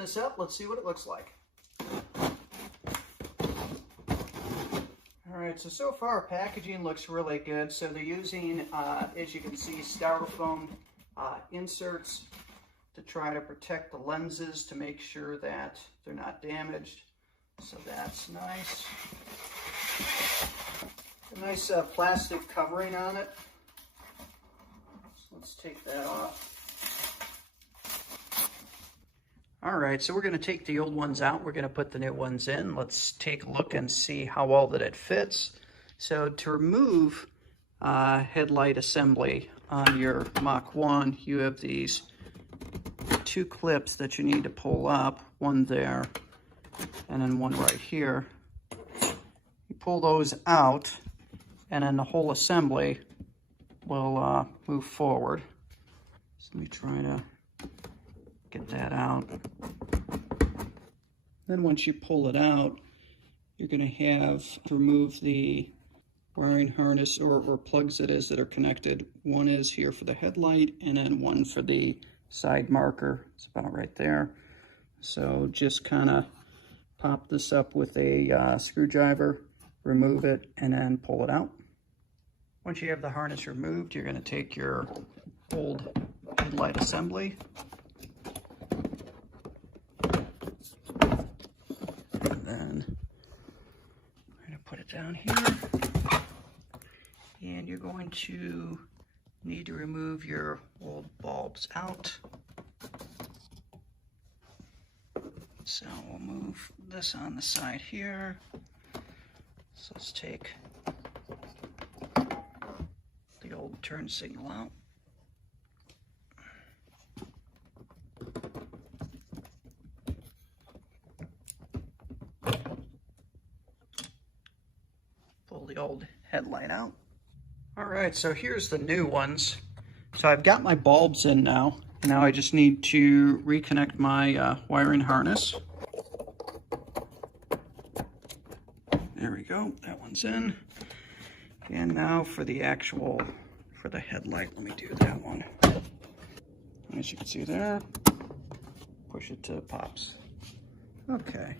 this up. Let's see what it looks like. All right, so far packaging looks really good. So they're using, as you can see, styrofoam inserts to try to protect the lenses to make sure that they're not damaged. So that's nice. A nice plastic covering on it. So let's take that off. All right, so we're going to take the old ones out. We're going to put the new ones in. Let's take a look and see how well that it fits. So to remove headlight assembly on your Mach 1, you have these two clips that you need to pull up, one there and then one right here. You pull those out and then the whole assembly will move forward. So let me try to get that out. Then once you pull it out, you're going to have to remove the wiring harness or plugs it is that are connected. One is here for the headlight and then one for the side marker. It's about right there. So just kind of pop this up with a screwdriver, remove it, and then pull it out. Once you have the harness removed, you're going to take your old headlight assembly and then I'm going to put it down here, and you're going to need to remove your old bulbs out. So we'll move this on the side here. So let's take the old turn signal out. Pull the old headlight out. All right, so here's the new ones. So I've got my bulbs in now. Now I just need to reconnect my wiring harness. There we go, that one's in. And now for the headlight, let me do that one. As you can see there, push it till it pops. Okay.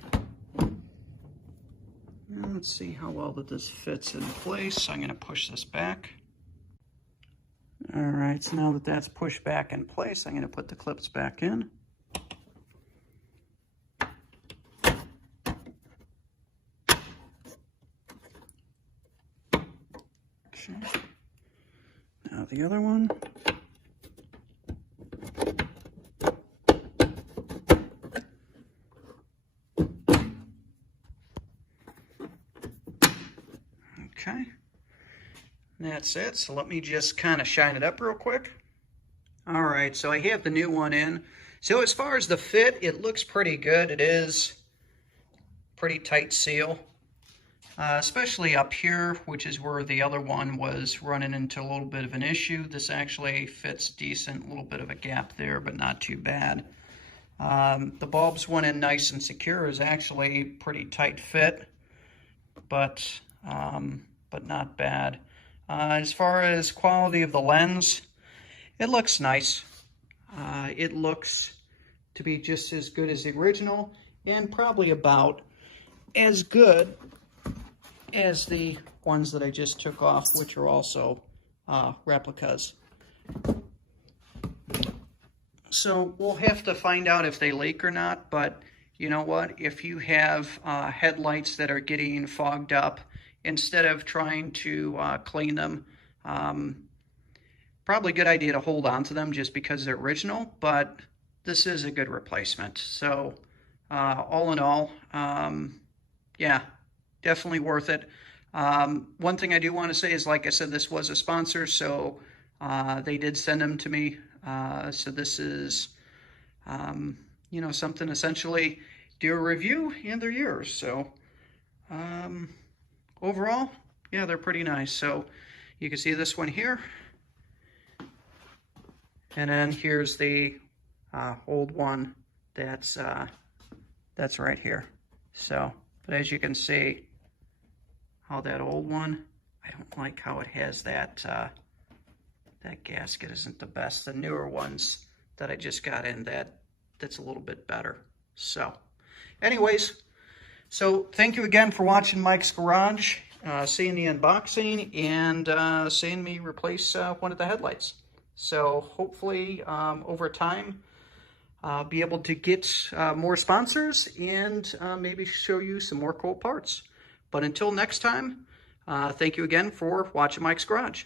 Now let's see how well that this fits in place. I'm gonna push this back. All right, so now that that's pushed back in place, I'm going to put the clips back in. Okay. Now the other one. Okay. That's it. So let me just kind of shine it up real quick. All right, so I have the new one in. So as far as the fit, it looks pretty good. It is pretty tight seal, especially up here, which is where the other one was running into a little bit of an issue. This actually fits decent, a little bit of a gap there, but not too bad. The bulbs went in nice and secure. It was actually pretty tight fit, but not bad. As far as quality of the lens, it looks nice. It looks to be just as good as the original and probably about as good as the ones that I just took off, which are also replicas. So we'll have to find out if they leak or not, but you know what? If you have headlights that are getting fogged up, instead of trying to clean them, probably a good idea to hold on to them just because they're original, but this is a good replacement. So all in all, yeah, definitely worth it. One thing I do want to say is, like I said, this was a sponsor, so they did send them to me. So this is, you know, something essentially do a review and they're yours. So overall, yeah, they're pretty nice. So you can see this one here. And then here's the old one that's right here. So, but as you can see, how that old one, I don't like how it has that, that gasket isn't the best. The newer ones that I just got in, that's a little bit better. So anyways, so thank you again for watching Mike's Garage, seeing the unboxing, and seeing me replace one of the headlights. So hopefully over time, be able to get more sponsors and maybe show you some more cool parts. But until next time, thank you again for watching Mike's Garage.